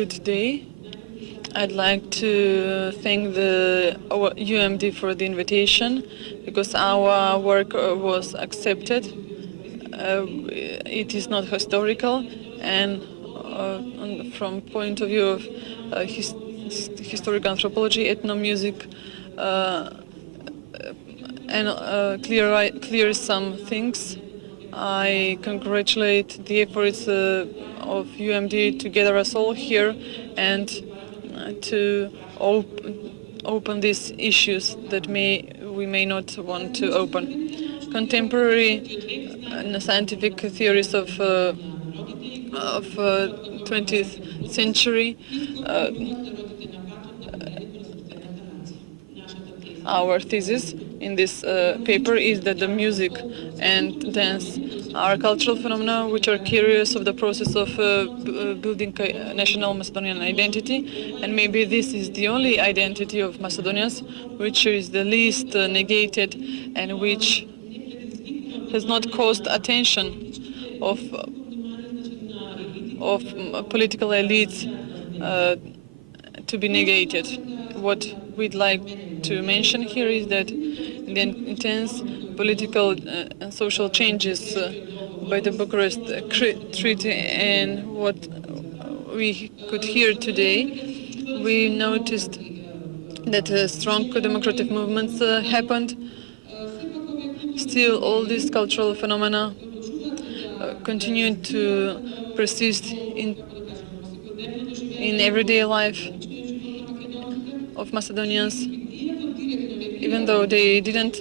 good day. I'd like to thank our UMD for the invitation, because our work was accepted. It is not historical, and from point of view of historical anthropology, ethnomusic, and clear some things. I congratulate the efforts of UMD to gather us all here and to open these issues that we may not want to open. Contemporary scientific theories of 20th century. Our thesis in this paper is that the music and dance are cultural phenomena which are curious of the process of building national Macedonian identity, and maybe this is the only identity of Macedonians which is the least negated and which has not caused attention of political elites to be negated. What we'd like to mention here is that the intense political and social changes by the Bucharest Treaty and what we could hear today, we noticed that strong democratic movements happened. Still, all these cultural phenomena continue to persist in everyday life of Macedonians, even though they didn't.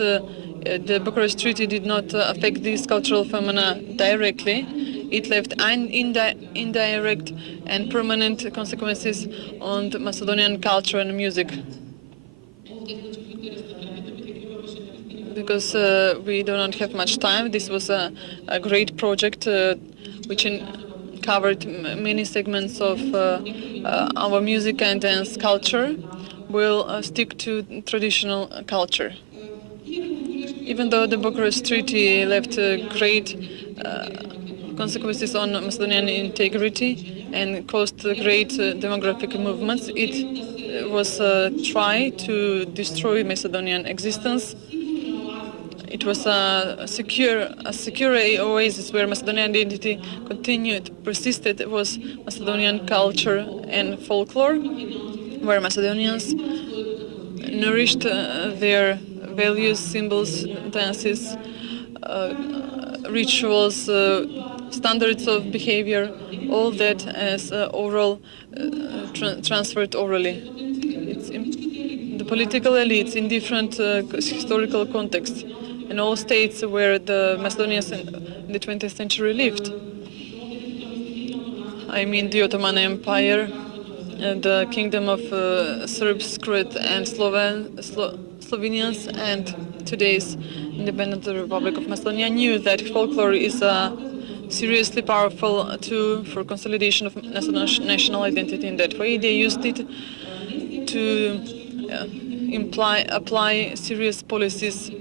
The Bucharest Treaty did not affect these cultural phenomena directly. It left indirect and permanent consequences on the Macedonian culture and music. Because we do not have much time, this was a great project which covered many segments of our music and dance culture. We'll stick to traditional culture. Even though the Bucharest Treaty left great consequences on Macedonian integrity and caused great demographic movements, it was a try to destroy Macedonian existence. It was a secure oasis where Macedonian identity persisted. It was Macedonian culture and folklore, where Macedonians nourished their values, symbols, dances, rituals, standards of behavior, all that as oral, transferred orally. The political elites in different historical contexts in all states where the Macedonians in the 20th century lived. I mean the Ottoman Empire, the Kingdom of Serbs, Croats and Slovenians, and today's independent Republic of Macedonia knew that folklore is a seriously powerful tool for consolidation of national identity. In that way, they used it to apply serious policies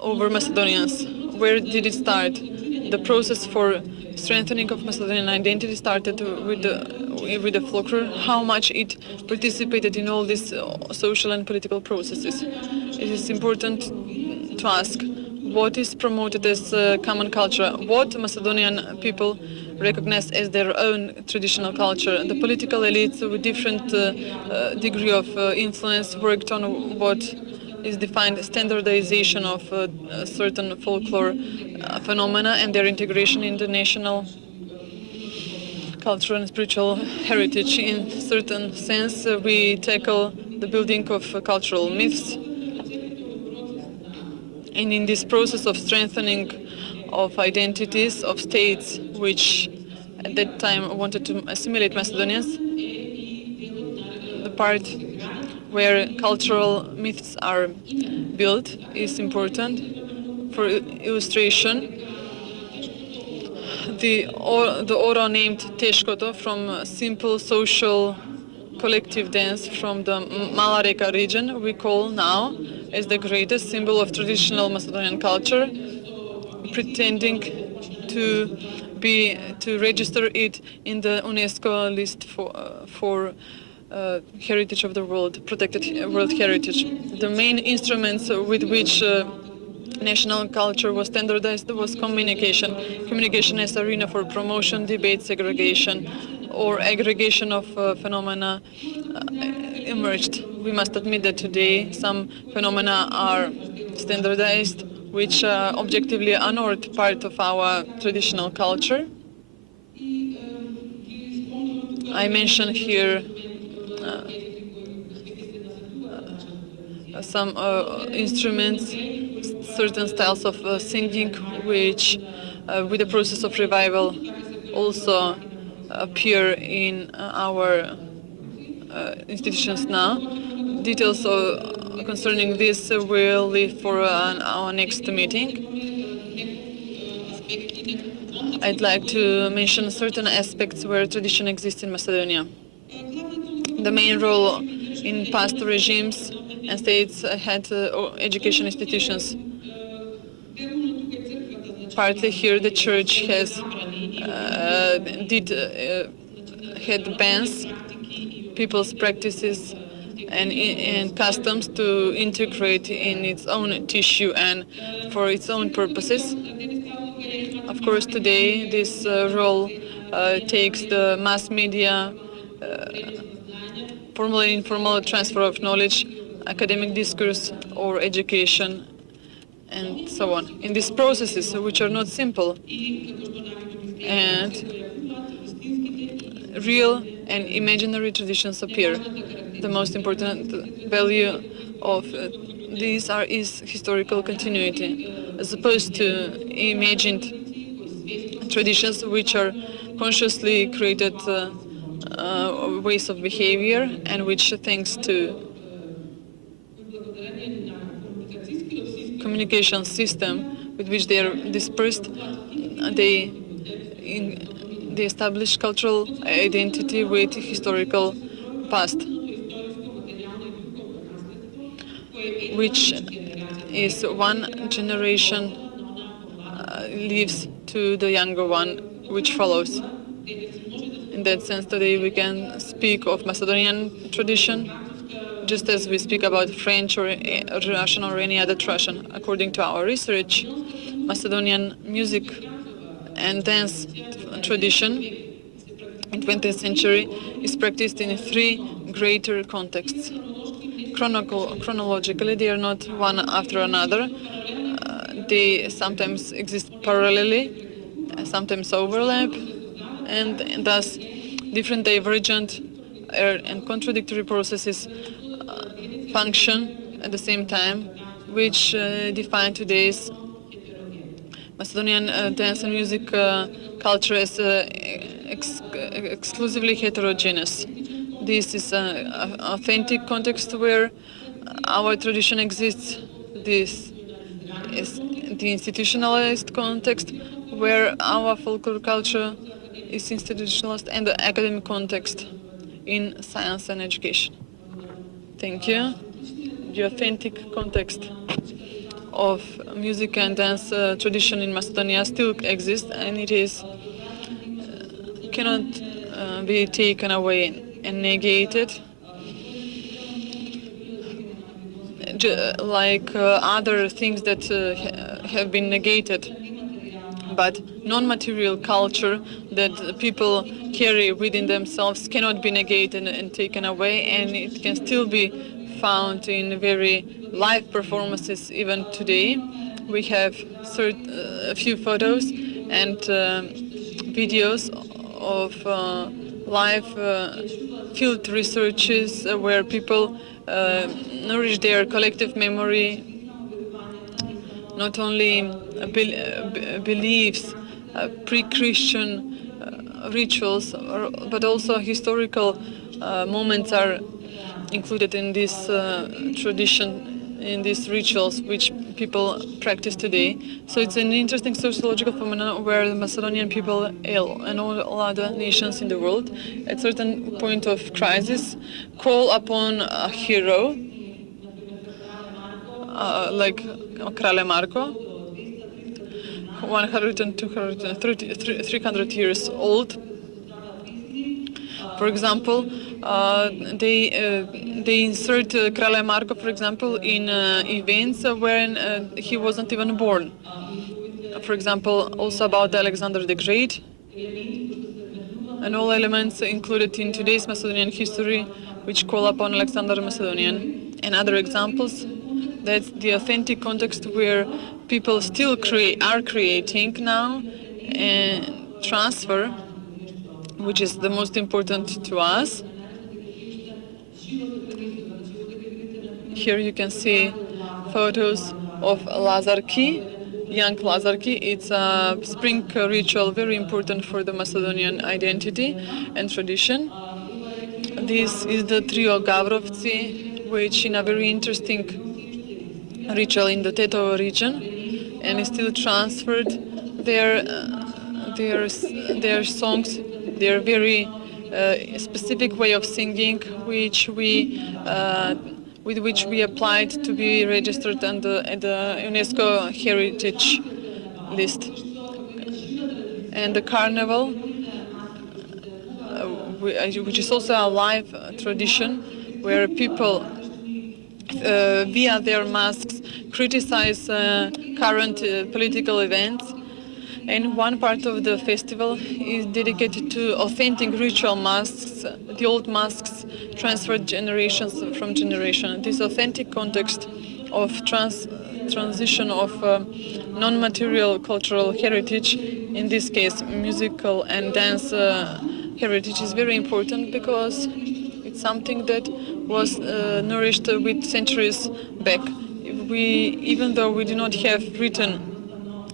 over Macedonians. Where did it start? The process for strengthening of Macedonian identity started with the folklore. How much it participated in all these social and political processes. It is important to ask what is promoted as common culture, what Macedonian people recognize as their own traditional culture. The political elites with different degree of influence worked on what is defined standardization of certain folklore phenomena and their integration in the national cultural and spiritual heritage. In certain sense, we tackle the building of cultural myths. And in this process of strengthening of identities of states which at that time wanted to assimilate Macedonians, the part where cultural myths are built is important. For illustration, the Oro named Teškoto, from simple social collective dance from the Mala Reka region, we call now as the greatest symbol of traditional Macedonian culture, pretending to to register it in the UNESCO list for heritage of the world, protected world heritage. The main instruments with which national culture was standardized was communication. Communication as arena for promotion, debate, segregation, or aggregation of phenomena emerged. We must admit that today some phenomena are standardized, which objectively are not part of our traditional culture. I mention here some instruments, certain styles of singing, which with the process of revival also appear in our institutions now. Details concerning this will leave for our next meeting. I'd like to mention certain aspects where tradition exists in Macedonia. The main role in past regimes and states had education institutions. Partly here the church had bans, people's practices and customs to integrate in its own tissue and for its own purposes. Of course, today this role takes the mass media, formal and informal transfer of knowledge, academic discourse or education, and so on. In these processes, which are not simple, and real and imaginary traditions appear. The most important value of these is historical continuity, as opposed to imagined traditions which are consciously created ways of behavior and which, thanks to communication system with which they are dispersed, they establish cultural identity with historical past, which is one generation leaves to the younger one, which follows. In that sense, today we can speak of Macedonian tradition, just as we speak about French or Russian or any other tradition. According to our research, Macedonian music and dance tradition in 20th century is practiced in three greater contexts. Chronologically, they are not one after another. They sometimes exist parallelly, sometimes overlap, and thus different divergent and contradictory processes function at the same time, which define today's Macedonian dance and music culture as exclusively heterogeneous. This is an authentic context where our tradition exists. This is the institutionalized context where our folklore culture is institutionalized, and the academic context in science and education. Thank you. The authentic context of music and dance tradition in Macedonia still exists, and it is cannot be taken away and negated, like other things that have been negated. But non-material culture that people carry within themselves cannot be negated and taken away, and it can still be found in very live performances even today. We have a few photos and videos of live field researches where people nourish their collective memory, not only beliefs, pre-Christian rituals, but also historical moments are included in this tradition, in these rituals which people practice today. So it's an interesting sociological phenomenon where the Macedonian people and all other nations in the world, at certain point of crisis, call upon a hero, like Kralj Marko, 100 and 300 years old. For example, they insert Kralja Marko, for example, in events when he wasn't even born. For example, also about Alexander the Great, and all elements included in today's Macedonian history which call upon Alexander Macedonian. And other examples, that's the authentic context where people still are creating now and transfer, which is the most important to us. Here you can see photos of Lazarki, young Lazarki. It's a spring ritual very important for the Macedonian identity and tradition. This is the trio Gavrovci, which in a very interesting ritual in the Tetovo region, and is still transferred their songs, their very specific way of singing, with which we applied to be registered at the UNESCO heritage list. And the carnival, which is also a live tradition, where people via their masks criticize current political events. And one part of the festival is dedicated to authentic ritual masks, the old masks transferred generations from generation. This authentic context of transition of non-material cultural heritage, in this case musical and dance heritage, is very important because it's something that was nourished with centuries back. Even though we do not have written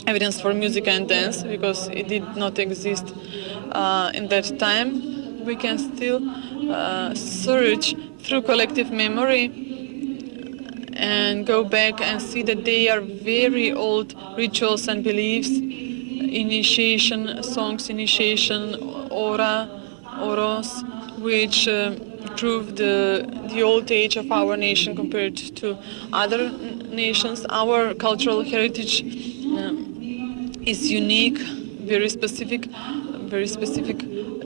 evidence for music and dance, because it did not exist in that time, we can still search through collective memory and go back and see that they are very old rituals and beliefs, initiation songs, initiation oros, which prove the old age of our nation compared to other nations. Our cultural heritage is unique, very specific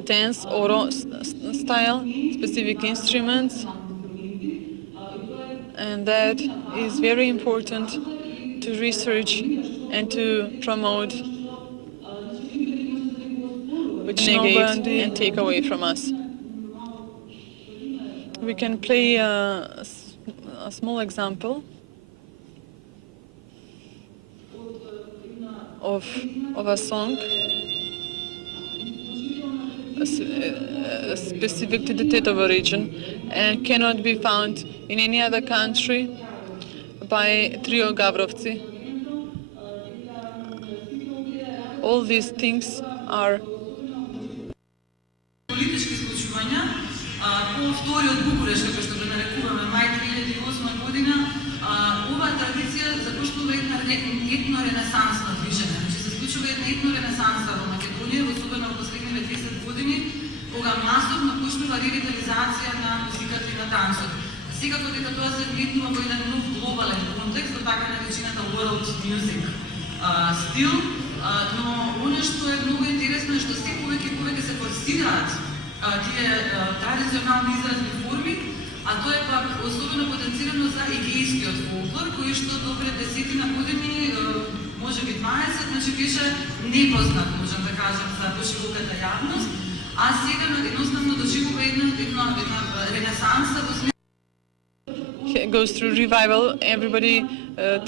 dance, oro style, specific instruments, and that is very important to research and to promote, which negate and take away from us. We can play a small example of a song specific to the Tetovo region and cannot be found in any other country by trio Gavrovci. All these things are Folklore od Bukurešta, kao što ga narekuvаме, maj 2008 godina, ova tradicija започнува една етно-ренесансна движење. Значи се случува една етно-ренесанса во Македонија, особено во последниве 10 години, кога масовно почнува ревитализација на музиката и на танцот. Секако дека тоа се вметнува во еден нов глобален контекст, во така наречената world music стил, но оно што е многу интересно е што се повеќе и повеќе се форсираат тие традиционални изразни форми, а тоа е пак особено потенцирано за егејскиот фолклор, кој што до пред 10 години, може би 20, значи беше непознат, можам да кажам, за пошироката јавност, а сега едноставно доживува една ренесанса во смисла. Goes through revival. Everybody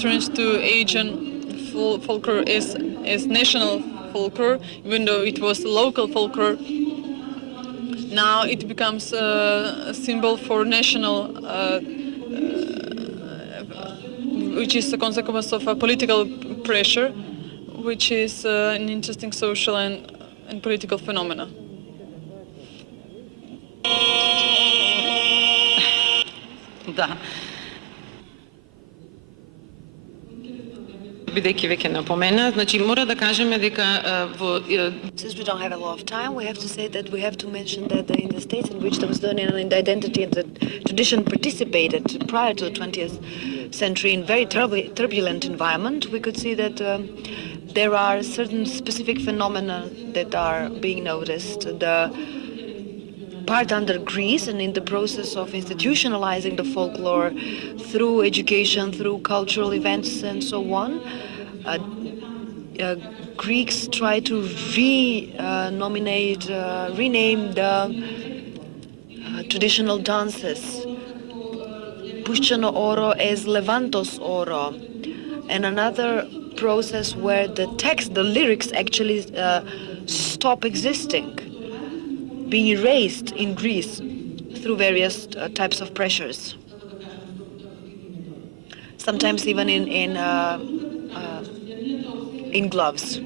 turns to Asian folklore as national folklore, even though it was local folklore. Now it becomes a symbol for national, which is a consequence of a political pressure, which is an interesting social and political phenomena. Да. Бидејќи веќе напомена, значи мора да кажеме дека во Since we don't have a lot of time, we have to say that we have to mention that in the states in which the Macedonian identity and the tradition participated prior to the 20th century in very turbulent environment, we could see that there are certain specific phenomena that are being noticed. The part under Greece, and in the process of institutionalizing the folklore through education, through cultural events and so on, Greeks try to rename the traditional dances. Puščano oro as Levantos oro, and another process where the text, the lyrics actually stop existing, being erased in Greece through various types of pressures. Sometimes even in gloves.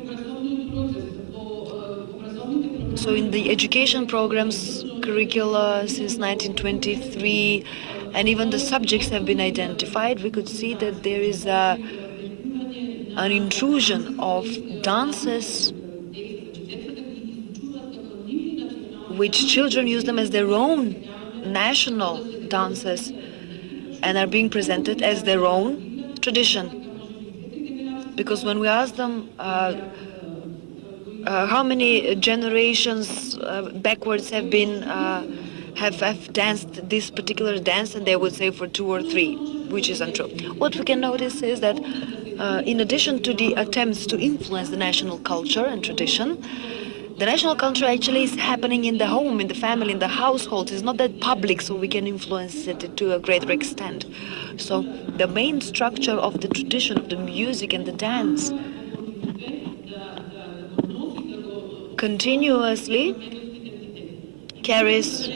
So in the education programs, curricula since 1923, and even the subjects have been identified, we could see that there is an intrusion of dances which children use them as their own national dances and are being presented as their own tradition. Because when we ask them how many generations backwards have been have danced this particular dance, and they would say for 2 or 3, which is untrue. What we can notice is that in addition to the attempts to influence the national culture and tradition, the national culture actually is happening in the home, in the family, in the household. It's not that public, so we can influence it to a greater extent. So the main structure of the tradition, of the music and the dance, continuously carries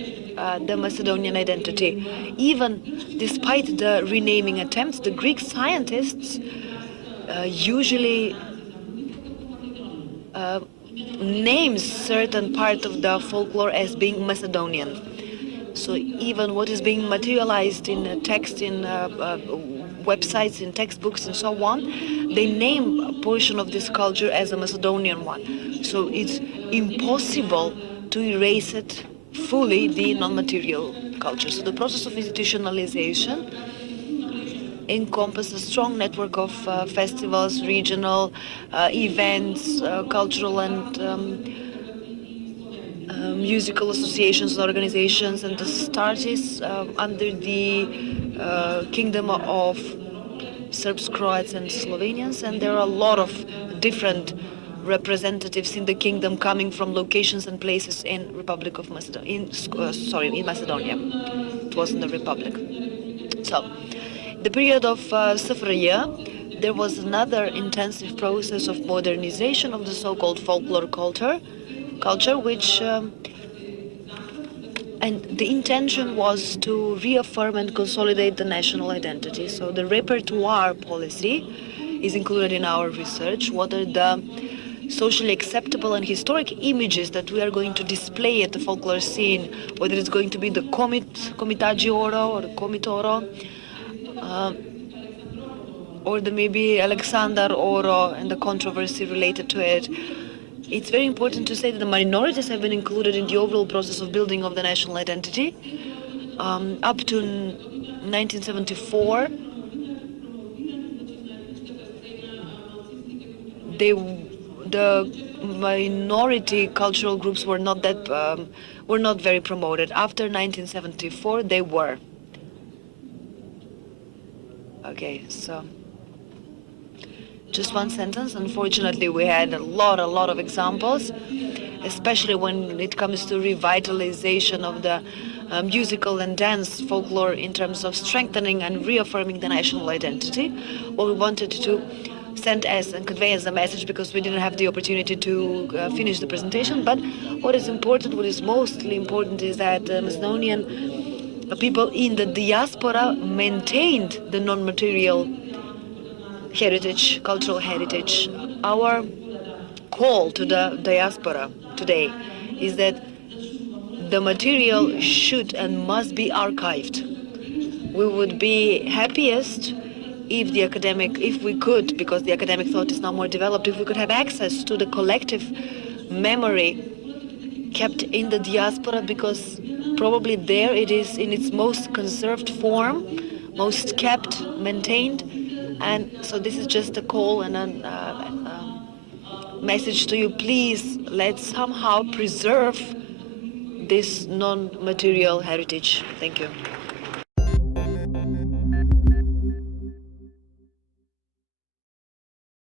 the Macedonian identity. Even despite the renaming attempts, the Greek scientists usually names certain part of the folklore as being Macedonian. So even what is being materialized in a text, in websites, in textbooks and so on, they name a portion of this culture as a Macedonian one. So it's impossible to erase it fully, the non-material culture. So the process of institutionalization encompasses a strong network of festivals, regional events, cultural and musical associations and organizations, and the start is under the Kingdom of Serbs, Croats and Slovenians, and there are a lot of different representatives in the kingdom coming from locations and places in Republic of Macedonia, in Macedonia. It wasn't the Republic. So, the period of SFRJ, there was another intensive process of modernization of the so-called folklore culture, which and the intention was to reaffirm and consolidate the national identity. So the repertoire policy is included in our research. What are the socially acceptable and historic images that we are going to display at the folklore scene, whether it's going to be the Komitaji oro or the Komitoro, or the maybe Alexander oro and the controversy related to it. It's very important to say that the minorities have been included in the overall process of building of the national identity. Up to 1974, the minority cultural groups were not very promoted. After 1974, they were. Okay, so just one sentence. Unfortunately, we had a lot of examples, especially when it comes to revitalization of the musical and dance folklore in terms of strengthening and reaffirming the national identity. What we wanted to send as and convey as a message, because we didn't have the opportunity to finish the presentation, but what is important, what is mostly important, is that Macedonian people in the diaspora maintained the non-material heritage, cultural heritage. Our call to the diaspora today is that the material should and must be archived. We would be happiest if we could, because the academic thought is now more developed, if we could have access to the collective memory kept in the diaspora, because probably there it is in its most conserved form, most kept, maintained. And so this is just a call and message to you, please, let's somehow preserve this non-material heritage. Thank you.